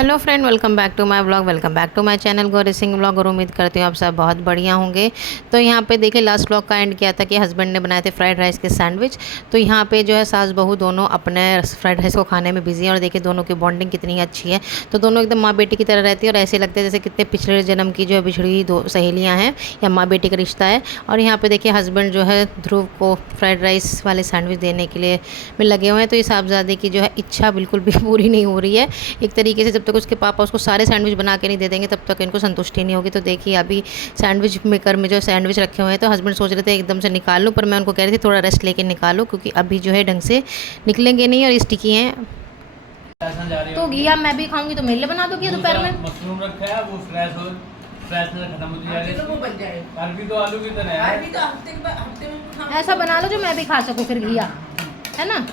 Hello friend, welcome back to my vlog. Welcome back to my channel Gauri Singh vlog. और उम्मीद करती हूँ आप सब बहुत बढ़िया होंगे। तो यहाँ पे देखिए, लास्ट व्लॉग का एंड किया था कि हस्बैंड ने बनाए थे फ्राइड राइस के सैंडविच। तो यहाँ पे जो है सास बहू दोनों अपने फ्राइड राइस को खाने में बिजी हैं। और देखिए दोनों की बॉन्डिंग कितनी अच्छी है। तो दोनों एकदम माँ बेटी की तरह रहती है और ऐसे लगते हैं जैसे कितने पिछले जन्म की जो है बिछड़ी दो सहेलियाँ हैं या माँ बेटी का रिश्ता है। और यहाँ पर देखिए हस्बैंड जो है ध्रुव को फ्राइड राइस वाले सैंडविच देने के लिए में लगे हुए हैं। तो ये साहबजादे की जो है इच्छा बिल्कुल भी पूरी नहीं हो रही है। एक तरीके से जब तक उसके पापा उसको सारे सैंडविच बना के नहीं दे देंगे तब तक इनको संतुष्टि नहीं होगी। तो देखिए अभी सैंडविच मेकर में जो सैंडविच रखे हुए हैं, तो हस्बैंड सोच रहे थे एकदम से निकाल लूँ, पर मैं उनको कह रही थी थोड़ा रेस्ट लेके निकालो क्योंकि अभी जो है ढंग से निकलेंगे नहीं और स्टिकी हैं। तो घिया मैं भी खाऊंगी तो मेरे लिए बना दोगी दोपहर में? मशरूम रखा है वो फ्रेशनर खत्म हो जाएगा तो वो बन जाएगा। अरबी तो आलू की तरह है, अरबी तो हफ्ते में ऐसा बना लो जो मैं भी खा सकूँ फिर घिया, है ना।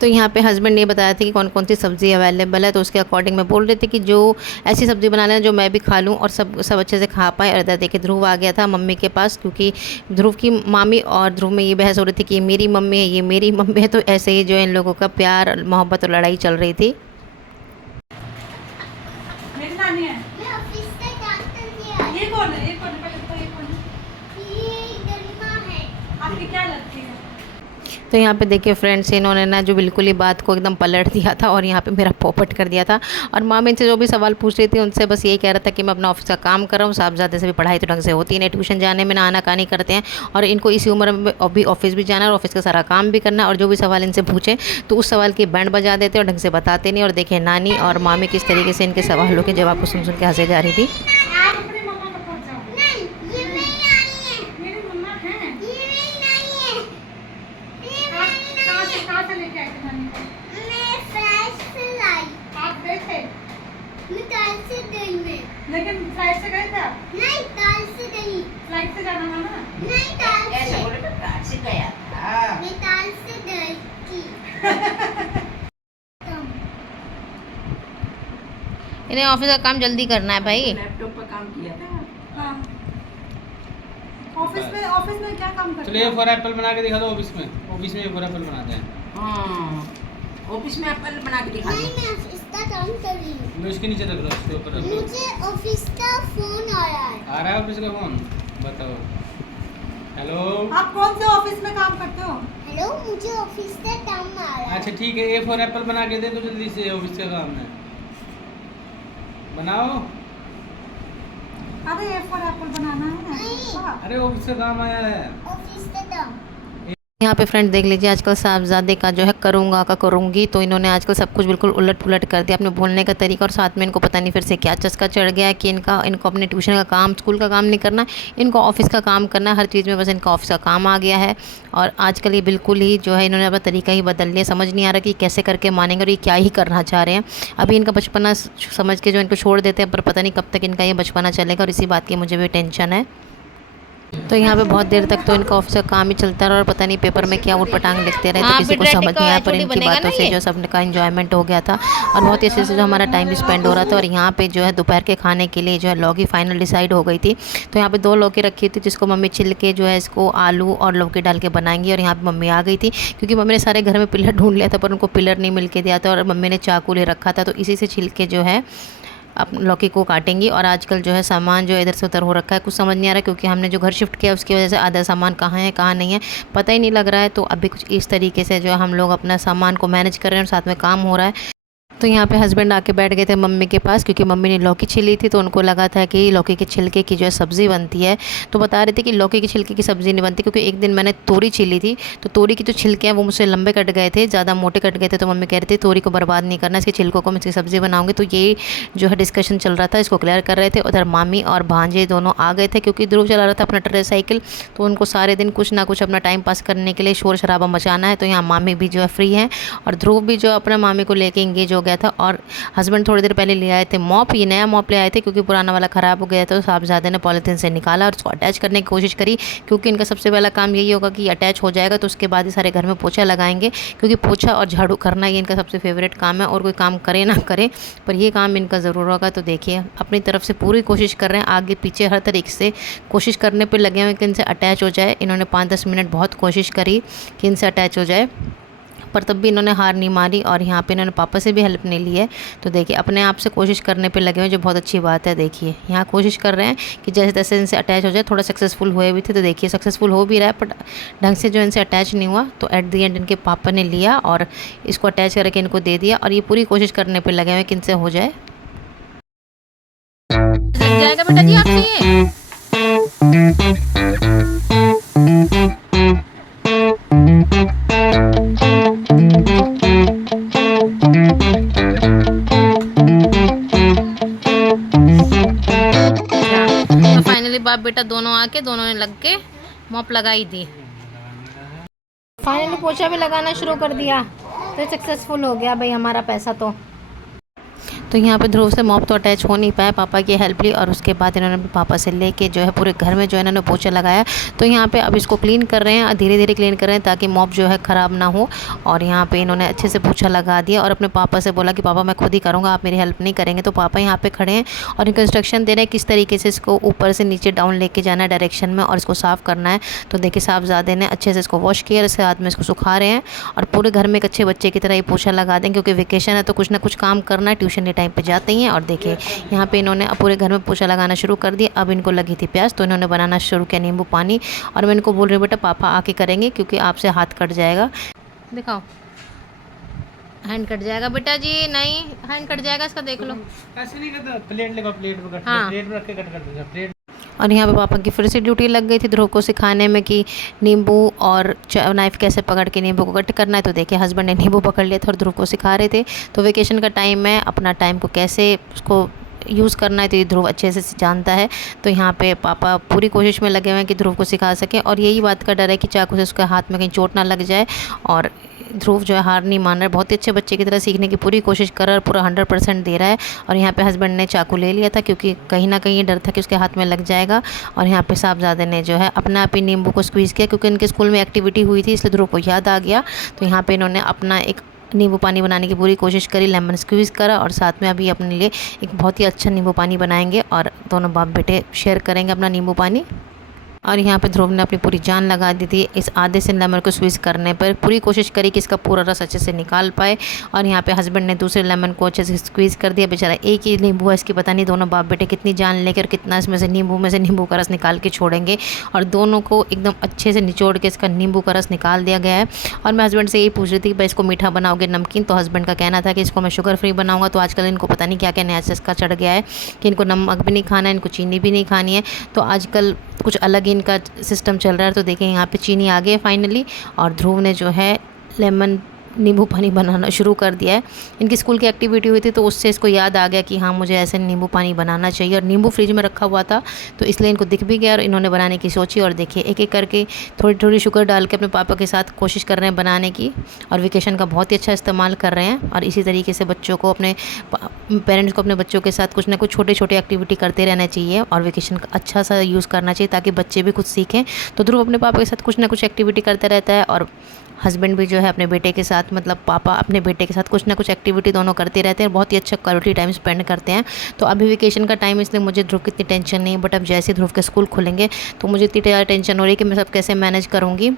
तो यहाँ पे हस्बैंड ने बताया था कि कौन कौन सी सब्ज़ी अवेलेबल है, तो उसके अकॉर्डिंग मैं बोल रही थी कि जो ऐसी सब्ज़ी बना लेना जो मैं भी खा लूँ और सब अच्छे से खा पाए। और इधर देखिए ध्रुव आ गया था मम्मी के पास, क्योंकि ध्रुव की मामी और ध्रुव में ये बहस हो रही थी कि ये मेरी मम्मी है, ये मेरी मम्मी है। तो ऐसे ही जो इन लोगों का प्यार मोहब्बत और लड़ाई चल रही थी। ये कौन है? ये कौन है? पहले ये कौन है? ये गरिमा है। आपकी क्या लगती है? तो यहाँ पे देखिए फ्रेंड्स, इन्होंने ना जो बिल्कुल ही बात को एकदम पलट दिया था और यहाँ पे मेरा पोपट कर दिया था। और माँ इनसे जो भी सवाल पूछ रही थी उनसे बस यही कह रहा था कि मैं अपना ऑफिस का काम कर रहा हूँ। साहबजादे से भी पढ़ाई तो ढंग से होती नहीं, ट्यूशन जाने में ना आनाकानी करते हैं और इनको इसी उम्र में अभी ऑफिस भी जाना है और ऑफिस का सारा काम भी करना है। और जो भी सवाल इनसे पूछे तो उस सवाल की बैंड बजा देते और ढंग से बताते नहीं। और देखिए नानी और मामी किस तरीके से इनके सवालों के जवाब को सुन सुन के हंसे जा रही थी। लेकिन फ्लाइट से गए थे आप? नहीं, ताल से गई। फ्लाइट से जाना था ना? नहीं, ताल से। ऐसा बोले तो कार से गया था। मैं ताल से गई थी। इन्हें ऑफिस का काम जल्दी करना है भाई। लैपटॉप पर काम किया था। हाँ। ऑफिस में क्या काम करते चलिए फॉर एप्पल बना के दिखा दो। ऑफिस में फॉर एप्पल बनाते हैं। हाँ, ऑफिस में एप्पल बना के दिखा नहीं, दो। मैं ऑफिस का काम कर रही हूँ। मैं उसके नीचे रख लो, उसके ऊपर रख लो। मुझे ऑफिस का फोन आ रहा है। आ रहा है ऑफिस का फोन? बताओ। हेलो। आप कौन से ऑफिस में काम करते हो? हेलो, मुझे ऑफिस का काम आ रहा है। अच्छा ठीक है, ए फॉर एप्पल बना के दे दो जल्दी से, ऑफिस का काम है। बनाओ। अरे A4 एप्पल बनाना है। नहीं। वाह। अरे ऑफिस का काम आया है। ऑफिस का काम। यहाँ पे फ्रेंड देख लीजिए, आजकल साहबजादे का जो है करूँगा का करूँगी, तो इन्होंने आजकल सब कुछ बिल्कुल उलट पुलट कर दिया अपने बोलने का तरीका। और साथ में इनको पता नहीं फिर से क्या चस्का चढ़ गया है कि इनको अपने ट्यूशन का काम, स्कूल का काम नहीं करना, इनको ऑफिस का काम करना है। हर चीज़ में बस इनका ऑफिस का काम आ गया है। और आजकल ये बिल्कुल ही जो है इन्होंने अपना तरीका ही बदल लिया। समझ नहीं आ रहा कि कैसे करके मानेंगे और ये क्या ही करना चाह रहे हैं। अभी इनका बचपना समझ के जो इनको छोड़ देते हैं, पर पता नहीं कब तक इनका ये बचपना चलेगा, और इसी बात की मुझे भी टेंशन है। तो यहाँ पे बहुत देर तक तो इनका ऑफिस का काम ही चलता रहा और पता नहीं पेपर में क्या उटपटांग लिखते रहे, तो किसी को समझ नहीं आया। पर इनकी बातों से जो सबका एंजॉयमेंट हो गया था और बहुत ही अच्छे से जो हमारा टाइम भी स्पेंड हो रहा था। और यहाँ पे जो है दोपहर के खाने के लिए जो है लौकी फाइनल डिसाइड हो गई थी। तो यहाँ पे 2 लौकी रखी थी जिसको मम्मी छिल के जो है इसको आलू और लौकी डाल के बनाएंगी। और यहाँ पे मम्मी आ गई थी क्योंकि मम्मी ने सारे घर में पिलर ढूंढ लिया था पर उनको पिलर नहीं मिल के दिया था और मम्मी ने चाकू ले रखा था, तो इसी से छिल के जो है अब लौकी को काटेंगी। और आजकल जो है सामान जो इधर से उधर हो रखा है, कुछ समझ नहीं आ रहा क्योंकि हमने जो घर शिफ्ट किया उसकी वजह से आधा सामान कहाँ है कहाँ नहीं है पता ही नहीं लग रहा है। तो अभी कुछ इस तरीके से जो है हम लोग अपना सामान को मैनेज कर रहे हैं और साथ में काम हो रहा है। तो यहाँ पे हस्बैंड आके बैठ गए थे मम्मी के पास क्योंकि मम्मी ने लौकी छिली थी, तो उनको लगा था कि लौकी के छिलके की जो है सब्ज़ी बनती है। तो बता रहे थे कि लौकी के छिलके की सब्ज़ी नहीं बनती, क्योंकि एक दिन मैंने तोरी छिली थी तो तोरी की जो छिलके हैं वो मुझसे लंबे कट गए थे, ज़्यादा मोटे कट गए थे। तो मम्मी कह रही थी तोरी को बर्बाद नहीं करना, इसके छिलकों को मैं इसकी सब्ज़ी बनाऊँगी। तो ये जो है डिस्कशन चल रहा था, इसको क्लियर कर रहे थे। उधर मामी और भांजे दोनों आ गए थे क्योंकि ध्रुव चला रहा था अपना ट्राईसाइकिल, तो उनको सारे दिन कुछ ना कुछ अपना टाइम पास करने के लिए शोर शराबा मचाना है। तो यहाँ मामी भी जो है फ्री हैं और ध्रुव भी जो अपने मामी को लेके इंगेज हो गया था। और हस्बैंड थोड़ी देर पहले ले आए थे मॉप, ये नया मॉप ले आए थे क्योंकि पुराना वाला ख़राब हो गया था। तो साहबजादे ने पॉलीथीन से निकाला और उसको अटैच करने की कोशिश करी, क्योंकि इनका सबसे पहला काम यही होगा कि अटैच हो जाएगा तो उसके बाद ही सारे घर में पोछा लगाएंगे, क्योंकि पोछा और झाड़ू करना ये इनका सबसे फेवरेट काम है। और कोई काम करे ना करे पर ये काम इनका ज़रूर होगा। तो देखिए अपनी तरफ से पूरी कोशिश कर रहे हैं, आगे पीछे हर तरीके से कोशिश करने पर लगे हुए कि इनसे अटैच हो जाए। इन्होंने 5-10 मिनट बहुत कोशिश करी कि इनसे अटैच हो जाए, पर तब भी इन्होंने हार नहीं मारी और यहाँ पे इन्होंने पापा से भी हेल्प नहीं ली है। तो देखिए अपने आप से कोशिश करने पे लगे हुए हैं, जो बहुत अच्छी बात है। देखिए यहाँ कोशिश कर रहे हैं कि जैसे तैसे इनसे अटैच हो जाए। थोड़ा सक्सेसफुल हुए भी थे, तो देखिए सक्सेसफुल हो भी रहा है, बट ढंग से जो इनसे अटैच नहीं हुआ। तो एट दी एंड इनके पापा ने लिया और इसको अटैच करके इनको दे दिया और ये पूरी कोशिश करने पर लगे हुए कि इनसे हो जाए। जाएगा बेटा जी आपसे ये। तो फाइनली बाप बेटा दोनों आके दोनों ने लग के मॉप लगाई दी। फाइनली पोछा भी लगाना शुरू कर दिया, तो सक्सेसफुल हो गया भाई हमारा पैसा। तो यहाँ पे ध्रुव से मॉप तो अटैच हो नहीं पाया, पापा की हेल्प ली और उसके बाद इन्होंने पापा से लेके जो है पूरे घर में जो है इन्होंने पोछा लगाया। तो यहाँ पे अब इसको क्लीन कर रहे हैं, धीरे धीरे क्लीन कर रहे हैं ताकि मॉप जो है ख़राब ना हो। और यहाँ पे इन्होंने अच्छे से पोछा लगा दिया और अपने पापा से बोला कि पापा मैं खुद ही करूँगा, आप मेरी हेल्प नहीं करेंगे। तो पापा यहाँ पे खड़े हैं और इनको इंस्ट्रक्शन दे रहे हैं किस तरीके से इसको ऊपर से नीचे डाउन लेके जाना है डायरेक्शन में और इसको साफ़ करना है। तो देखिए साहबजादे ने अच्छे से इसको वॉश किया, इसके हाथ में इसको सुखा रहे हैं और पूरे घर में एक अच्छे बच्चे की तरह ये पोछा लगा दें, क्योंकि वेकेशन है तो कुछ ना कुछ काम करना है, ट्यूशन के टाइम पे जाते ही हैं। और देखिए यहाँ पे इन्होंने पूरे घर में पोछा लगाना शुरू कर दिया। अब इनको लगी थी प्यास, तो इन्होंने बनाना शुरू किया नींबू पानी। और मैं इनको बोल रही हूँ बेटा पापा आके करेंगे क्योंकि आपसे हाथ कट जाएगा। दिखाओ, हैंड कट जाएगा बेटा जी, नहीं हैंड कट जाएगा इसका, देख लो। ऐसे नहीं करता, प्लेट लेगा, प्लेट में कट, हाँ। प्लेट में रख के कट कर देगा प्लेट। और यहाँ पे पापा की फिर से ड्यूटी लग गई थी ध्रुव को सिखाने में कि नींबू और नाइफ़ कैसे पकड़ के नींबू को कट करना है। तो देखिए हस्बैंड ने नींबू पकड़ लिया था और ध्रुव को सिखा रहे थे। तो वेकेशन का टाइम है, अपना टाइम को कैसे उसको यूज़ करना है तो ये ध्रुव अच्छे से जानता है। तो यहाँ पे पापा पूरी कोशिश में लगे हुए हैं कि ध्रुव को सिखा सकें। और यही बात का डर है कि चाकू से उसके हाथ में कहीं चोट ना लग जाए। और ध्रुव जो है हार नहीं मान रहा है, बहुत ही अच्छे बच्चे की तरह सीखने की पूरी कोशिश कर रहा है और पूरा 100% दे रहा है। और यहाँ पे हस्बैंड ने चाकू ले लिया था क्योंकि कहीं ना कहीं ये डर था कि उसके हाथ में लग जाएगा। और यहाँ पे साहबजादे ने जो है अपने आप ही नींबू को स्क्वीज़ किया, क्योंकि इनके स्कूल में एक्टिविटी हुई थी इसलिए ध्रुव को याद आ गया। तो यहाँ पे इन्होंने अपना एक नींबू पानी बनाने की पूरी कोशिश करी, लेमन स्क्वीज़ करा और साथ में अभी अपने लिए एक बहुत ही अच्छा नींबू पानी बनाएंगे और दोनों बाप बेटे शेयर करेंगे अपना नींबू पानी। और यहाँ पे ध्रुव ने अपनी पूरी जान लगा दी थी इस आधे से लेमन को स्क्वीज़ करने पर, पूरी कोशिश करी कि इसका पूरा रस अच्छे से निकाल पाए। और यहाँ पे हस्बैंड ने दूसरे लेमन को अच्छे से स्क्वीज़ कर दिया। बेचारा एक ही नींबू है, इसकी पता नहीं दोनों बाप बेटे कितनी जान लेकर कितना इसमें से नींबू का रस निकाल के छोड़ेंगे। और दोनों को एकदम अच्छे से निचोड़ के इसका नींबू का रस निकाल दिया गया है। और मैं हस्बैंड से यही पूछ रही थी कि भाई इसको मीठा बनाओगे नमकीन, तो हस्बैंड का कहना था कि इसको मैं शुगर फ्री बनाऊँगा। तो आजकल इनको पता नहीं क्या क्या नया चस्का चढ़ गया है कि इनको नमक भी नहीं खाना है, इनको चीनी भी नहीं खानी है। तो आजकल कुछ अलग ही इनका सिस्टम चल रहा है। तो देखें यहाँ पे चीनी आ गई है फाइनली और ध्रुव ने जो है लेमन नींबू पानी बनाना शुरू कर दिया है। इनकी स्कूल की एक्टिविटी हुई थी तो उससे इसको याद आ गया कि हाँ मुझे ऐसे नींबू पानी बनाना चाहिए। और नींबू फ्रिज में रखा हुआ था तो इसलिए इनको दिख भी गया और इन्होंने बनाने की सोची। और देखिए एक एक करके थोड़ी थोड़ी शुगर डाल के अपने पापा के साथ कोशिश कर रहे हैं बनाने की और वेकेशन का बहुत ही अच्छा इस्तेमाल कर रहे हैं। और इसी तरीके से बच्चों को अपने पेरेंट्स को अपने बच्चों के साथ कुछ ना कुछ छोटे छोटे एक्टिविटी करते रहना चाहिए और वेकेशन का अच्छा सा यूज़ करना चाहिए ताकि बच्चे भी खुद सीखें। तो ध्रुव अपने पापा के साथ कुछ ना कुछ एक्टिविटी करता रहता है और हस्बैंड भी जो है अपने बेटे के साथ, मतलब पापा अपने बेटे के साथ कुछ ना कुछ एक्टिविटी दोनों करते रहते हैं, बहुत ही अच्छा क्वालिटी टाइम स्पेंड करते हैं। तो अभी वेकेशन का टाइम इसलिए मुझे ध्रुव की इतनी टेंशन नहीं है, बट अब जैसे ध्रुव के स्कूल खुलेंगे तो मुझे इतनी ज़्यादा टेंशन हो रही है कि मैं सब कैसे मैनेज करूँगी,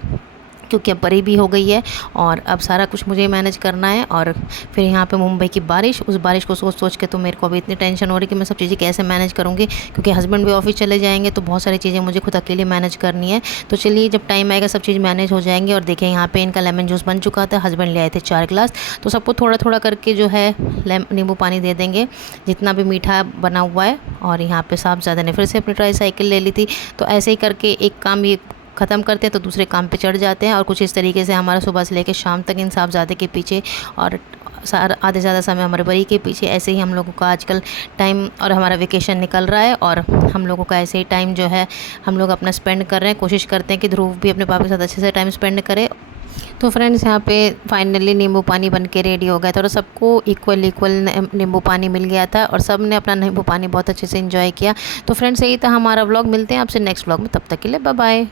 क्योंकि अब बड़ी भी हो गई है और अब सारा कुछ मुझे मैनेज करना है। और फिर यहाँ पे मुंबई की बारिश, उस बारिश को सोच सोच के तो मेरे को अभी इतनी टेंशन हो रही है कि मैं सब चीज़ें कैसे मैनेज करूँगी, क्योंकि हस्बैंड भी ऑफिस चले जाएंगे तो बहुत सारी चीज़ें मुझे खुद अकेले मैनेज करनी है। तो चलिए जब टाइम आएगा सब चीज़ मैनेज हो जाएंगी। और देखिए यहाँ पर इनका लेमन जूस बन चुका था, हस्बैंड ले आए थे 4 गिलास, तो सबको थोड़ा थोड़ा करके जो है नींबू पानी दे देंगे जितना भी मीठा बना हुआ है। और यहाँ पर साहबजादा ने फिर से अपनी ट्राईसाइकिल ले ली थी। तो ऐसे ही करके एक काम ये ख़त्म करते हैं तो दूसरे काम पे चढ़ जाते हैं। और कुछ इस तरीके से हमारा सुबह से लेकर शाम तक इन साहबजादे के पीछे और आधे ज़्यादा समय हमारे बड़ी के पीछे, ऐसे ही हम लोगों का आजकल टाइम और हमारा वेकेशन निकल रहा है। और हम लोगों का ऐसे ही टाइम जो है हम लोग अपना स्पेंड कर रहे हैं। कोशिश करते हैं कि ध्रुव भी अपने पापा के साथ अच्छे से टाइम स्पेंड करे। तो फ्रेंड्स यहाँ पे फाइनली नींबू पानी बन के रेडी हो गया था और सबको इक्वल नींबू पानी मिल गया था और सब ने अपना नींबू पानी बहुत अच्छे से एंजॉय किया। तो फ्रेंड्स यही था हमारा व्लॉग, मिलते हैं आपसे नेक्स्ट व्लॉग में, तब तक के लिए बाय बाय।